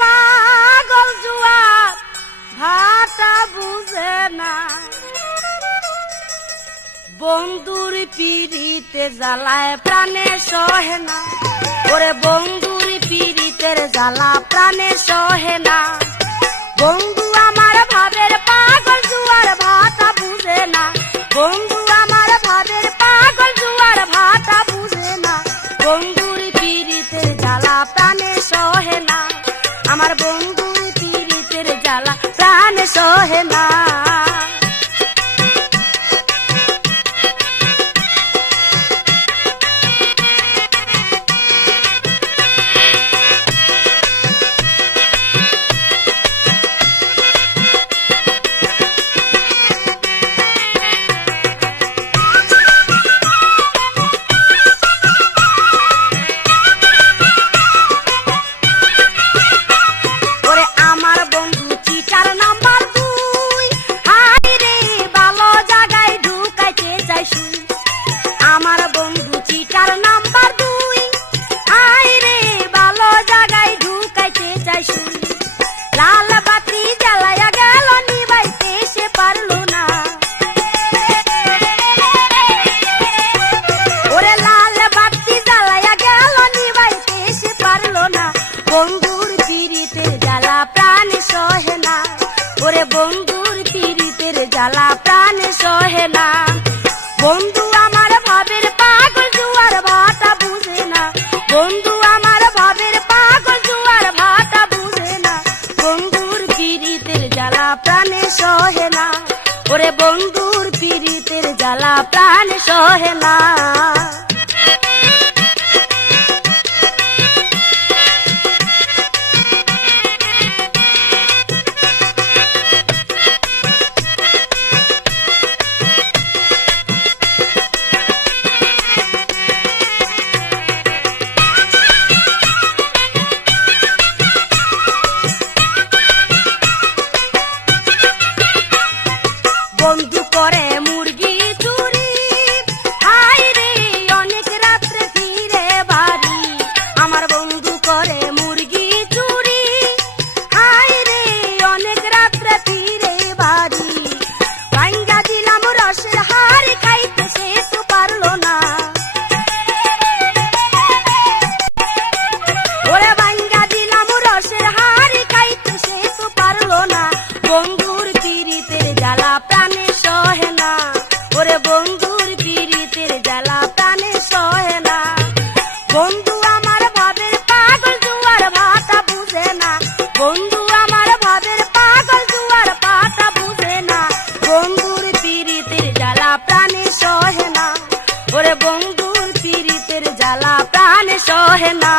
পাগল জুয়ার ভাটা বুঝে না, বন্ধুর পিড়িতে জ্বালায় প্রাণে সহে না, ওরে বন্ধুর পিড়িতের জ্বালা প্রাণে সহে না। বন্ধু আমার ভাবের পাগল জুয়ার ভাটা বুঝে না, বন্ধু আমার ভাবের পাগল জুয়ার ভাটা বুঝে না, বন্ধুর পিড়িতের জ্বালা প্রাণে সহে না, আমার বন্ধুর পিড়িতের জ্বালা প্রাণে সহে না। আমার বন্ধু চিটার নাম্বার 2, আয় রে ভালো জায়গায় ঢুকাইতে চাই শুই, লাল বাতি জ্বালায়া গেল নিবাইতে সে পারলো না, ওরে লাল বাতি জ্বালায়া গেল নিবাইতে সে পারলো না, বন্ধুর পিড়িতের জ্বালা প্রাণে সহে না, ওরে বন্ধুর পিড়িতের জ্বালা প্রাণে সহে না। বন্ধু আমার ভাবের পাগল জুয়ার ভাটা বুঝে না, বন্ধু আমার ভাবের পাগল জুয়ার ভাটা বুঝে না, বন্ধুর পিড়িতের জ্বালা প্রাণে সহে না, ওরে বন্ধুর পিড়িতের জ্বালা প্রাণে সহে না। বন্ধু করে মুরগি চুরি, হাই রে অনেক রাত্রে ফিরে বাড়ি, আমার বন্ধু করে মুরগি চুরি, হাই রে অনেক রাত্রে ফিরে বাড়ি, ভাঙ্গা দিলাম রসের হাড়ি খাইতে সে তো পারলো না, ওরে ভাঙ্গা দিলাম রসের হাড়ি খাইতে সে তো পারলো না, বন্ধুর পিড়িতের জ্বালা প্রাণে সহে না, ওরে বন্ধুর পিড়িতের জ্বালা প্রাণে সহে না। বন্ধু আমার ভাবের পাগল জুয়ার ভাটা বুঝে না, বন্ধু আমার ভাবের পাগল জুয়ার ভাটা বুঝে না, বন্ধুর পিড়িতের জ্বালা প্রাণে সহে না, ওরে বন্ধুর পিড়িতের জ্বালা প্রাণে সহে না।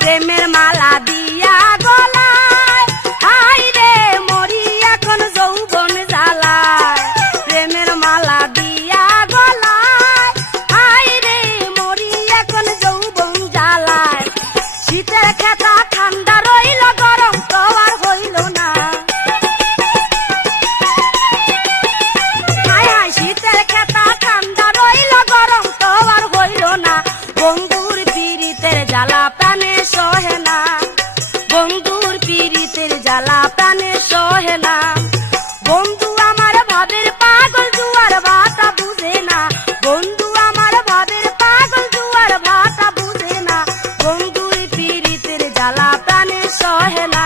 প্রেমের মালা দিয়া গলায়, হাই রে মরি এখন যৌবন জ্বালায়, প্রেমের মালা দিয়া গলায়, হাই রে মরি এখন যৌবন জ্বালায়, শীতের খেতা ঠান্ডা রইল গরম তো আর হইল না, হায় হায় শীতের খেতা ঠান্ডা রইল গরম তো আর হইল না, বন্ধুর পিড়িতের জ্বালা প্রাণে সহে না, বন্ধুর পিড়িতের জ্বালা প্রাণে সহে না। বন্ধু আমার ভাবের পাগল জুয়ার ভাটা বুঝে না, বন্ধু আমার ভাবের পাগল জুয়ার ভাটা বুঝে না, বন্ধুর পিড়িতের জ্বালা প্রাণে সহে না।